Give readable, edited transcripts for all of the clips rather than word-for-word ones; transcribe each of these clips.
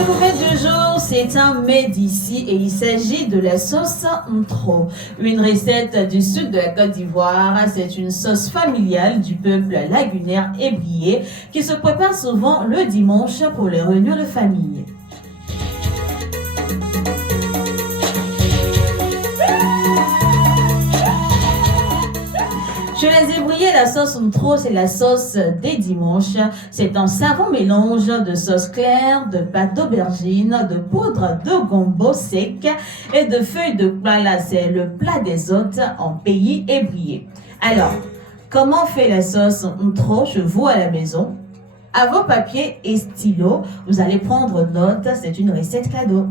Le mets du jour, c'est un mets d'ici et il s'agit de la sauce ntro, une recette du sud de la Côte d'Ivoire. C'est une sauce familiale du peuple lagunaire ébrié qui se prépare souvent le dimanche pour les réunions de famille. Chez les Ébriers, la sauce ntro, c'est la sauce des dimanches. C'est un savant mélange de sauce claire, de pâte d'aubergine, de poudre de gombo sec et de feuilles de klala. C'est le plat des hôtes en pays ébrié. Alors, comment fait la sauce ntro chez vous à la maison? À vos papiers et stylos, vous allez prendre note, c'est une recette cadeau.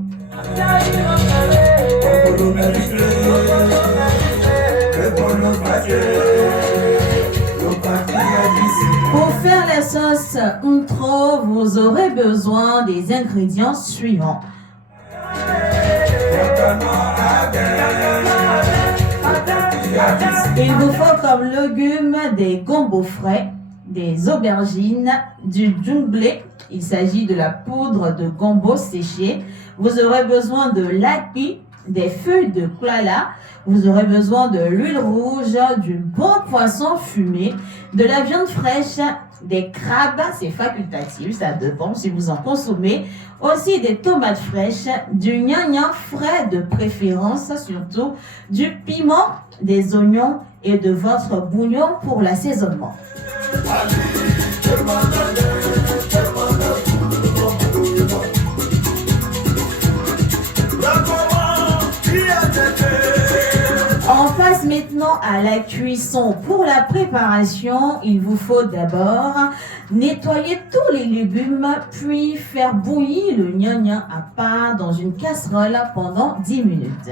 Pour faire la sauce ntro, vous aurez besoin des ingrédients suivants. Il vous faut comme légumes des gombos frais, des aubergines, du djumblé. Il s'agit de la poudre de gombo séchée. Vous aurez besoin de l'api, des feuilles de klala. Vous aurez besoin de l'huile rouge, du bon poisson fumé, de la viande fraîche, des crabes, c'est facultatif, ça dépend si vous en consommez. Aussi des tomates fraîches, du gnagnan frais de préférence, surtout du piment, des oignons et de votre bouillon pour l'assaisonnement. On passe maintenant à la cuisson. Pour la préparation, il vous faut d'abord nettoyer tous les légumes, puis faire bouillir le gnagnan à part dans une casserole pendant 10 minutes.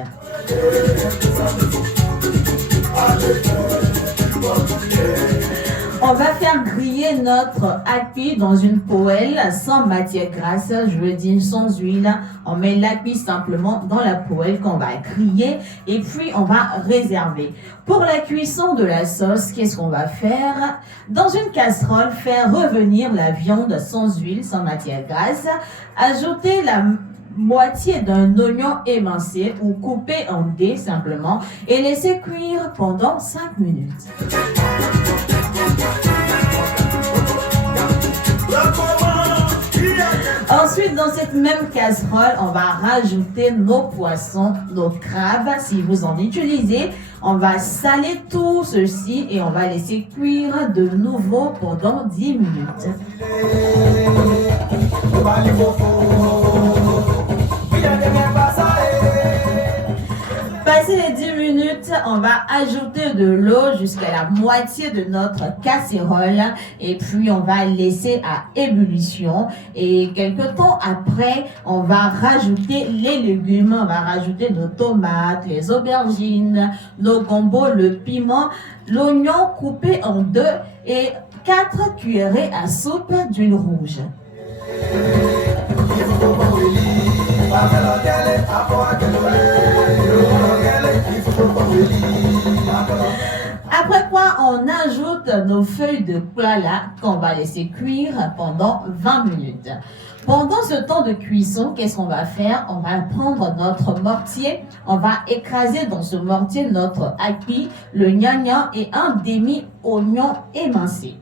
On va faire griller notre api dans une poêle sans matière grasse, je veux dire sans huile. On met l'api simplement dans la poêle qu'on va griller et puis on va réserver. Pour la cuisson de la sauce, qu'est-ce qu'on va faire? Dans une casserole, faire revenir la viande sans huile, sans matière grasse. Ajouter la moitié d'un oignon émincé ou coupé en dés simplement et laisser cuire pendant 5 minutes. Ensuite, dans cette même casserole, on va rajouter nos poissons, nos crabes, si vous en utilisez. On va saler tout ceci et on va laisser cuire de nouveau pendant 10 minutes. Passé les 10 minutes, on va ajouter de l'eau jusqu'à la moitié de notre casserole et puis on va laisser à ébullition et quelque temps après, on va rajouter les légumes, on va rajouter nos tomates, les aubergines, nos gombos, le piment, l'oignon coupé en deux et 4 cuillerées à soupe d'huile rouge. Après quoi, on ajoute nos feuilles de klala qu'on va laisser cuire pendant 20 minutes. Pendant ce temps de cuisson, qu'est-ce qu'on va faire? On va prendre notre mortier, on va écraser dans ce mortier notre api, le gnagnan et un demi-oignon émincé.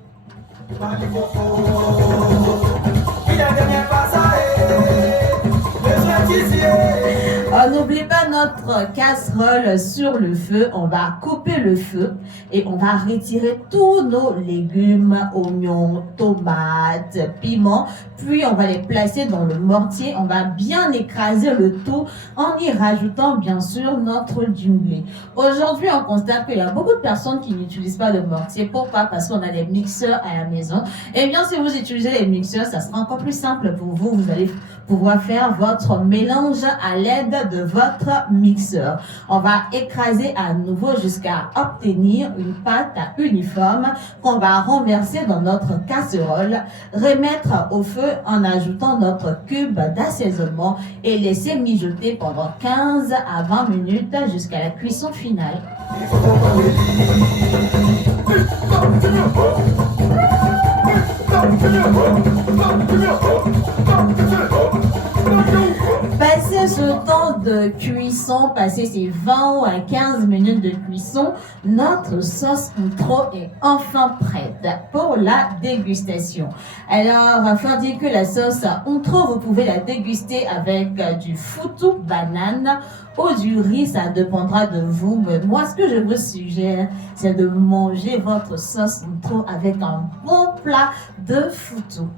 On n'oublie pas notre casserole sur le feu, on va couper le feu et on va retirer tous nos légumes, oignons, tomates, piments, puis on va les placer dans le mortier, on va bien écraser le tout en y rajoutant bien sûr notre djumblé. Aujourd'hui, on constate qu'il y a beaucoup de personnes qui n'utilisent pas de mortier. Pourquoi? Parce qu'on a des mixeurs à la maison. Eh bien, si vous utilisez les mixeurs, ça sera encore plus simple pour vous. Vous allez pouvoir faire votre mélange à l'aide de votre mixeur. On va écraser à nouveau jusqu'à obtenir une pâte uniforme qu'on va renverser dans notre casserole, remettre au feu en ajoutant notre cube d'assaisonnement et laisser mijoter pendant 15 à 20 minutes jusqu'à la cuisson finale. Après ce temps de cuisson, passé ces 20 à 15 minutes de cuisson, notre sauce intro est enfin prête pour la dégustation. Alors, afin de dire que la sauce intro, vous pouvez la déguster avec du foutou banane ou du riz, ça dépendra de vous. Mais moi, ce que je vous suggère, c'est de manger votre sauce intro avec un bon plat de foutou.